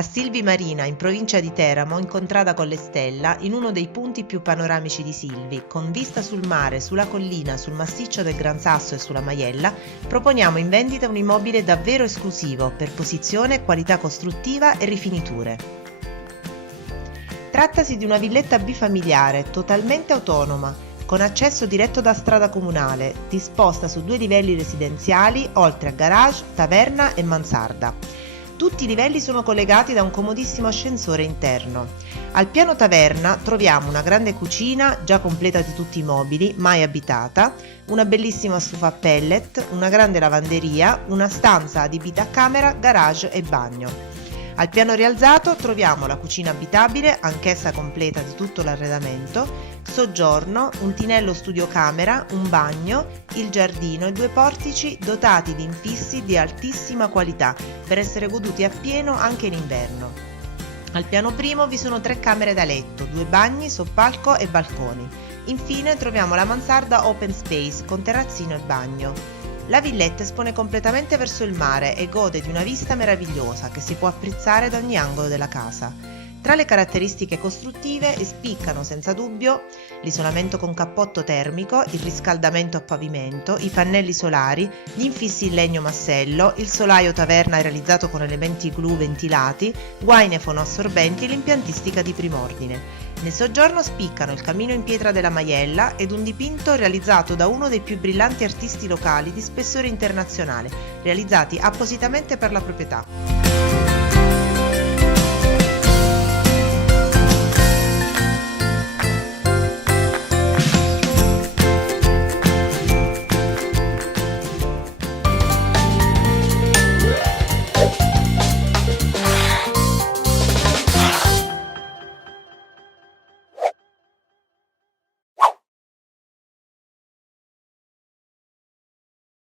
A Silvi Marina, in provincia di Teramo, in contrada con l'Estella, in uno dei punti più panoramici di Silvi, con vista sul mare, sulla collina, sul massiccio del Gran Sasso e sulla Maiella, proponiamo in vendita un immobile davvero esclusivo per posizione, qualità costruttiva e rifiniture. Trattasi di una villetta bifamiliare, totalmente autonoma, con accesso diretto da strada comunale, disposta su 2 livelli residenziali, oltre a garage, taverna e mansarda. Tutti i livelli sono collegati da un comodissimo ascensore interno. Al piano taverna troviamo una grande cucina, già completa di tutti i mobili, mai abitata, una bellissima stufa a pellet, una grande lavanderia, una stanza adibita a camera, garage e bagno. Al piano rialzato troviamo la cucina abitabile, anch'essa completa di tutto l'arredamento, soggiorno, un tinello studio camera, un bagno, il giardino e 2 portici dotati di infissi di altissima qualità per essere goduti appieno anche in inverno. Al piano primo vi sono 3 camere da letto, 2 bagni, soppalco e balconi. Infine troviamo la mansarda open space con terrazzino e bagno. La villetta espone completamente verso il mare e gode di una vista meravigliosa che si può apprezzare da ogni angolo della casa. Tra le caratteristiche costruttive spiccano senza dubbio l'isolamento con cappotto termico, il riscaldamento a pavimento, i pannelli solari, gli infissi in legno massello, il solaio taverna realizzato con elementi glu ventilati, guaine fonoassorbenti e l'impiantistica di prim'ordine. Nel soggiorno spiccano il camino in pietra della Maiella ed un dipinto realizzato da uno dei più brillanti artisti locali di spessore internazionale, realizzati appositamente per la proprietà.